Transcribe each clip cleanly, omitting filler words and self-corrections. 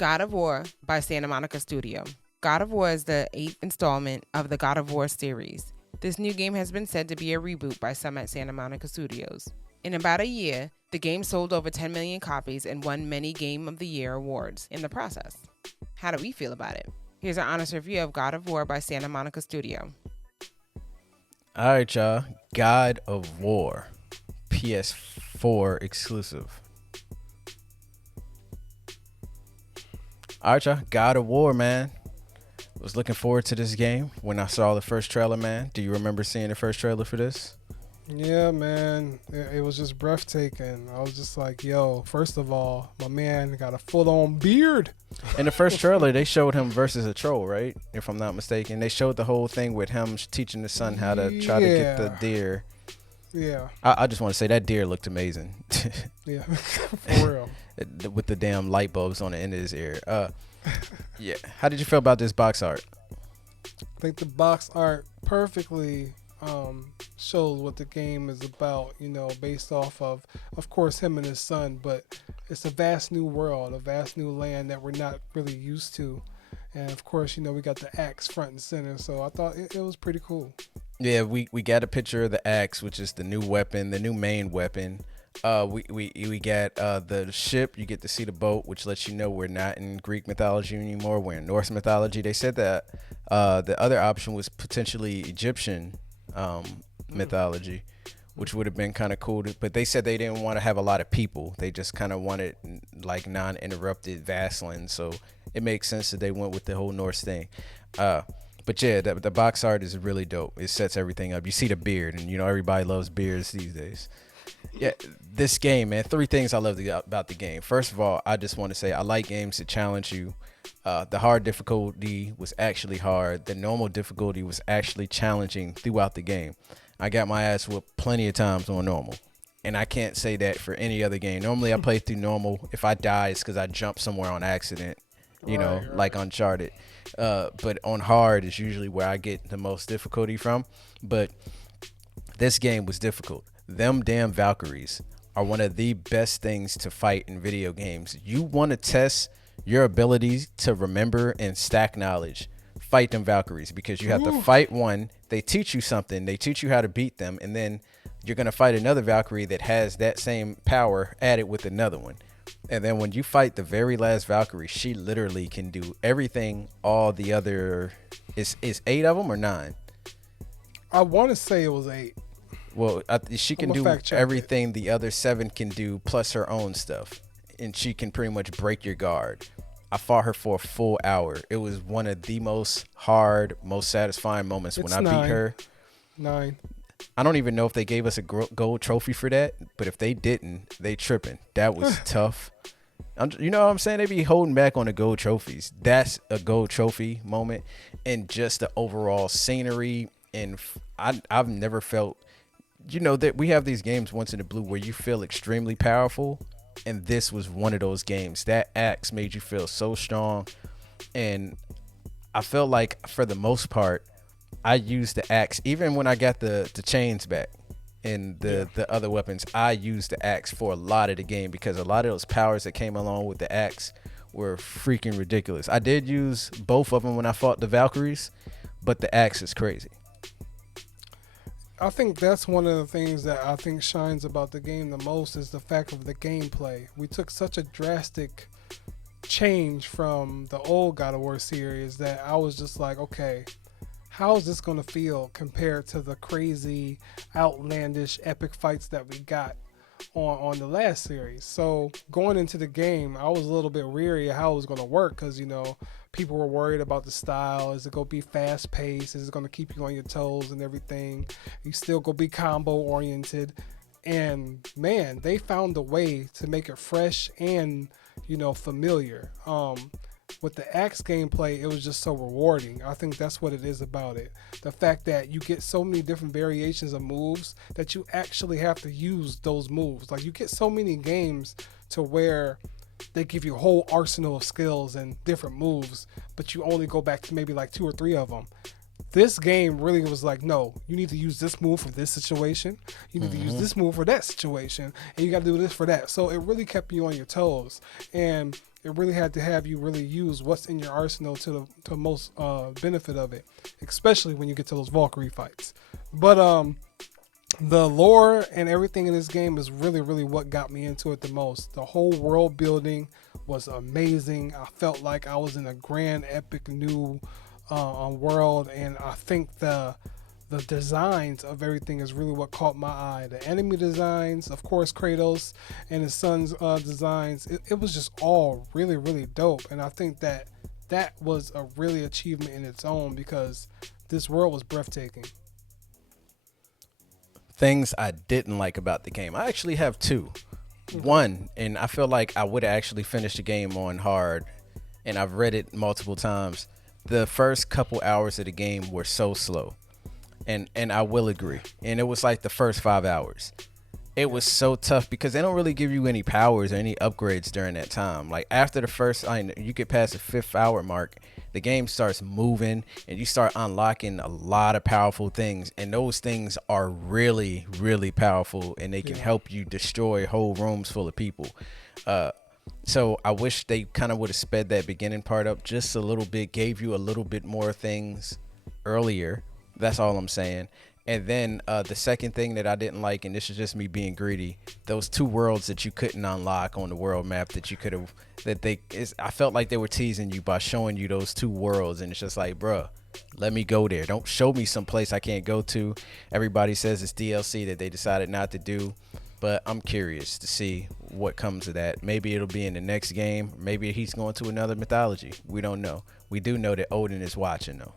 God of War by Santa Monica Studio. God of War is the 8th installment of the God of War series. This new game has been said to be a reboot by some at Santa Monica Studios. In about a year, the game sold over 10 million copies and won many Game of the Year awards in the process. How do we feel about it? Here's our honest review of God of War by Santa Monica Studio. All right, y'all. God of War, PS4 exclusive. All right, y'all. God of War, man. Was looking forward to this game when I saw the first trailer, man. Do you remember seeing the first trailer for this? Yeah, man. It was just breathtaking. I was just like, yo, first of all, my man got a full-on beard. In the first trailer, they showed him versus a troll, right? If I'm not mistaken. They showed the whole thing with him teaching the son how to try to get the deer. Yeah. I just want to say that deer looked amazing. Yeah, for real. With the damn light bulbs on the end of his ear. Yeah. How did you feel about this box art? I think the box art perfectly shows what the game is about, based off of course, him and his son, but it's a vast new world, a vast new land that we're not really used to. And of course, we got the axe front and center, so I thought it was pretty cool. Yeah, we got a picture of the axe, which is the new weapon, the new main weapon. We got the ship. You get to see the boat, which lets you know we're not in Greek mythology anymore. We're in Norse mythology. They said that the other option was potentially Egyptian mythology, which would have been kind of cool. But they said they didn't want to have a lot of people. They just kind of wanted like non-interrupted vastlands. So it makes sense that they went with the whole Norse thing. But yeah, the box art is really dope. It sets everything up. You see the beard, and everybody loves beards these days. Yeah, this game, man. 3 things I love about the game. First of all, I just want to say I like games that challenge you. The hard difficulty was actually hard. The normal difficulty was actually challenging throughout the game. I got my ass whooped plenty of times on normal, and I can't say that for any other game. Normally, I play through normal. If I die, it's because I jumped somewhere on accident, right. Like Uncharted. But on hard is usually where I get the most difficulty from. But this game was difficult. Them damn Valkyries are one of the best things to fight in video games. You want to test your ability to remember and stack knowledge, fight them Valkyries, because you have to fight one. They teach you something. They teach you how to beat them. And then you're going to fight another Valkyrie that has that same power added with another one. And then when you fight the very last Valkyrie, she literally can do everything all the other is 8 of them or 9? I want to say it was 8. Well, she can do everything the other 7 can do, plus her own stuff. And she can pretty much break your guard. I fought her for a full hour. It was one of the most hard, most satisfying moments when I beat her. 9. I don't even know if they gave us a gold trophy for that, but if they didn't, they tripping. That was tough. You know what I'm saying? They be holding back on the gold trophies. That's a gold trophy moment, and just the overall scenery. And I've never felt, that we have these games once in a blue where you feel extremely powerful, and this was one of those games. That axe made you feel so strong, and I felt like for the most part, I used the axe even when I got the chains back and the other weapons. I used the axe for a lot of the game because a lot of those powers that came along with the axe were freaking ridiculous. I did use both of them when I fought the Valkyries, but the axe is crazy. I think that's one of the things that I think shines about the game the most is the fact of the gameplay. We took such a drastic change from the old God of War series that I was just like, okay, how is this going to feel compared to the crazy, outlandish, epic fights that we got on the last series? So going into the game, I was a little bit weary of how it was going to work because, people were worried about the style. Is it going to be fast paced? Is it going to keep you on your toes and everything? You still going to be combo oriented? And man, they found a way to make it fresh and, familiar. With the axe gameplay, it was just so rewarding. I think that's what it is about it. The fact that you get so many different variations of moves that you actually have to use those moves. Like you get so many games to where they give you a whole arsenal of skills and different moves, but you only go back to maybe like 2 or 3 of them. This game really was like, no, you need to use this move for this situation. You need to use this move for that situation. And you got to do this for that. So it really kept you on your toes. And it really had to have you really use what's in your arsenal to the most benefit of it, especially when you get to those Valkyrie fights. But the lore and everything in this game is really, really what got me into it the most. The whole world building was amazing. I felt like I was in a grand, epic new world, and I think the designs of everything is really what caught my eye. The enemy designs, of course, Kratos and his son's designs. It was just all really, really dope, and I think that was a really achievement in its own because this world was breathtaking. Things I didn't like about the game. I actually have two. One, and I feel like I would have actually finished the game on hard, and I've read it multiple times. The first couple hours of the game were so slow, and I will agree. And it was like the first 5 hours. It was so tough because they don't really give you any powers or any upgrades during that time. Like after the first, you get past the 5th hour mark, the game starts moving and you start unlocking a lot of powerful things. And those things are really, really powerful, and they can help you destroy whole rooms full of people. So I wish they kind of would have sped that beginning part up just a little bit, gave you a little bit more things earlier. That's all I'm saying. And then the second thing that I didn't like, and this is just me being greedy, those 2 worlds that you couldn't unlock on the world map that you could have, I felt like they were teasing you by showing you those 2 worlds. And it's just like, bruh, let me go there. Don't show me someplace I can't go to. Everybody says it's DLC that they decided not to do. But I'm curious to see what comes of that. Maybe it'll be in the next game. Maybe he's going to another mythology. We don't know. We do know that Odin is watching, though.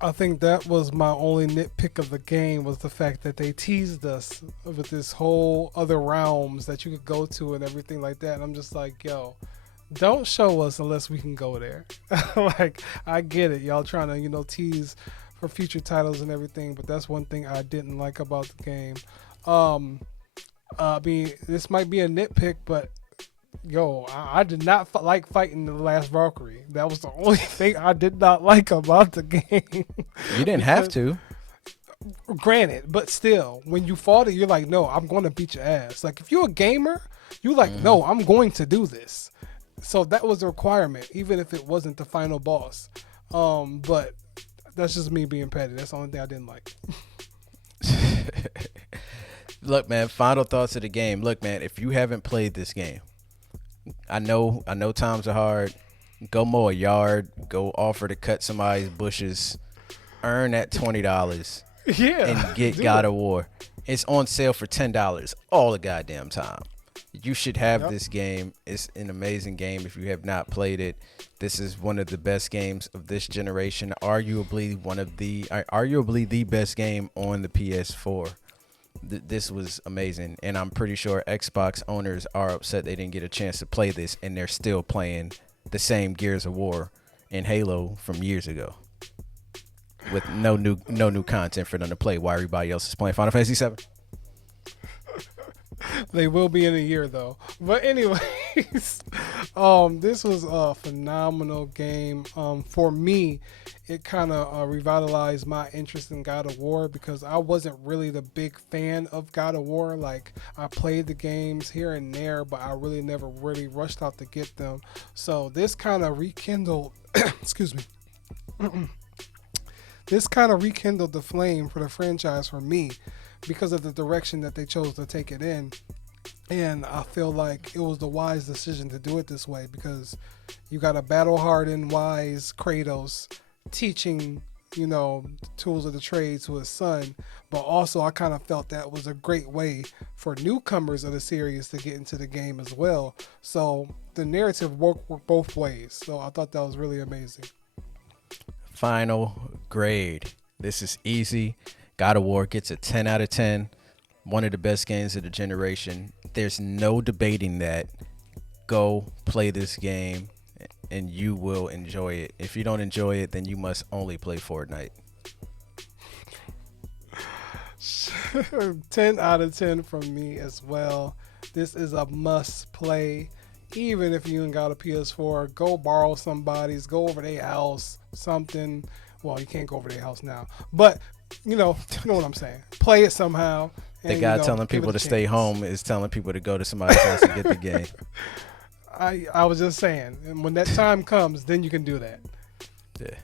I think that was my only nitpick of the game, was the fact that they teased us with this whole other realms that you could go to and everything like that. And I'm just like, yo, don't show us unless we can go there. Like, I get it. Y'all trying to, tease for future titles and everything. But that's one thing I didn't like about the game. I mean, this might be a nitpick, but yo, I did not like fighting the last Valkyrie. That was the only thing I did not like about the game. You didn't have to. Granted, but still, when you fought it, you're like, no, I'm going to beat your ass. Like, if you're a gamer, you're like, no, I'm going to do this. So that was a requirement, even if it wasn't the final boss. But that's just me being petty. That's the only thing I didn't like. Look, man, final thoughts of the game. Look, man, if you haven't played this game, I know times are hard. Go mow a yard. Go offer to cut somebody's bushes. Earn that $20. Yeah. And get God of War. It's on sale for $10 all the goddamn time. You should have this game. It's an amazing game if you have not played it. This is one of the best games of this generation. Arguably the best game on the PS4. This was amazing, and I'm pretty sure Xbox owners are upset they didn't get a chance to play this, and they're still playing the same Gears of War and Halo from years ago with no new content for them to play while everybody else is playing Final Fantasy VII. They will be in a year though. But anyways, this was a phenomenal game. For me, it kind of revitalized my interest in God of War because I wasn't really the big fan of God of War. Like, I played the games here and there, but I really never really rushed out to get them. So this kind of rekindled, excuse me. This kind of rekindled the flame for the franchise for me because of the direction that they chose to take it in. And I feel like it was the wise decision to do it this way because you got a battle-hardened, wise Kratos teaching, tools of the trade to his son. But also I kind of felt that was a great way for newcomers of the series to get into the game as well. So the narrative worked both ways. So I thought that was really amazing. Final grade. This is easy. God of War gets a 10 out of 10. One of the best games of the generation. There's no debating that. Go play this game and you will enjoy it. If you don't enjoy it, then you must only play Fortnite. 10 out of 10 from me as well. This is a must play. Even if you ain't got a PS4, go borrow somebody's, go over their house, something, Well, you can't go over their house now, but you know what I'm saying. Play it somehow. The guy telling people to stay home is telling people to go to somebody's house and get the game. I was just saying, and when that time comes, then you can do that. Yeah.